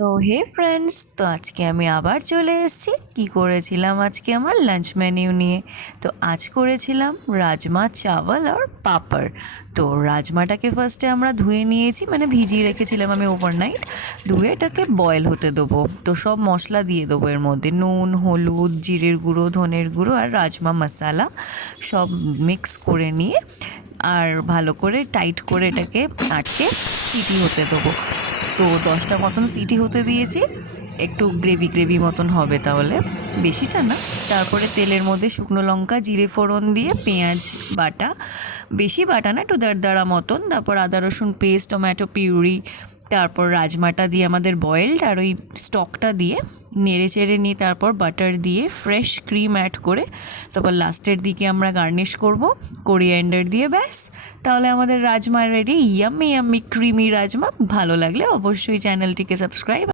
তো হে ফ্রেন্ডস, তো আজকে আমি আবার চলে এসেছি কি করেছিলাম আজকে আমার লাঞ্চ মেনিউ নিয়ে। তো আজ করেছিলাম রাজমা চাওয়াল আর পাঁপড়। তো রাজমাটাকে ফার্স্টে আমরা ধুয়ে নিয়েছি, মানে ভিজিয়ে রেখেছিলাম আমি ওভারনাইট। ধুয়ে এটাকে বয়েল হতে দেবো। তো সব মশলা দিয়ে দেবো এর মধ্যে, নুন, হলুদ, জিরের গুঁড়ো, ধনের গুঁড়ো আর রাজমা মশলা সব মিক্স করে নিয়ে আর ভালো করে টাইট করে এটাকে আটকে সিটি হতে দেবো। তো 10টা মতন সিটি হতে দিয়েছি, একটু গ্রেভি গ্রেভি মতন হবে, তাহলে বেশিটা না। তারপরে তেলের মধ্যে শুকনো লঙ্কা, জিরে ফোড়ন দিয়ে পেঁয়াজ বাটা, বেশি বাটা না, একটু দাঁড়া মতন, তারপর আদা রসুন পেস্ট, টমেটো পিউরি, তারপর রাজমাটা দিয়ে আমাদের বয়েলড আর ওই স্টকটা দিয়ে নেড়ে চেড়ে নিয়ে তারপর বাটার দিয়ে ফ্রেশ ক্রিম অ্যাড করে তারপর লাস্টের দিকে আমরা গার্নিশ করব কোরিয়ান্ডার দিয়ে। ব্যাস, তাহলে আমাদের rajma ready. Yummy yummy creamy rajma. ভালো লাগলে অবশ্যই চ্যানেলটিকে সাবস্ক্রাইব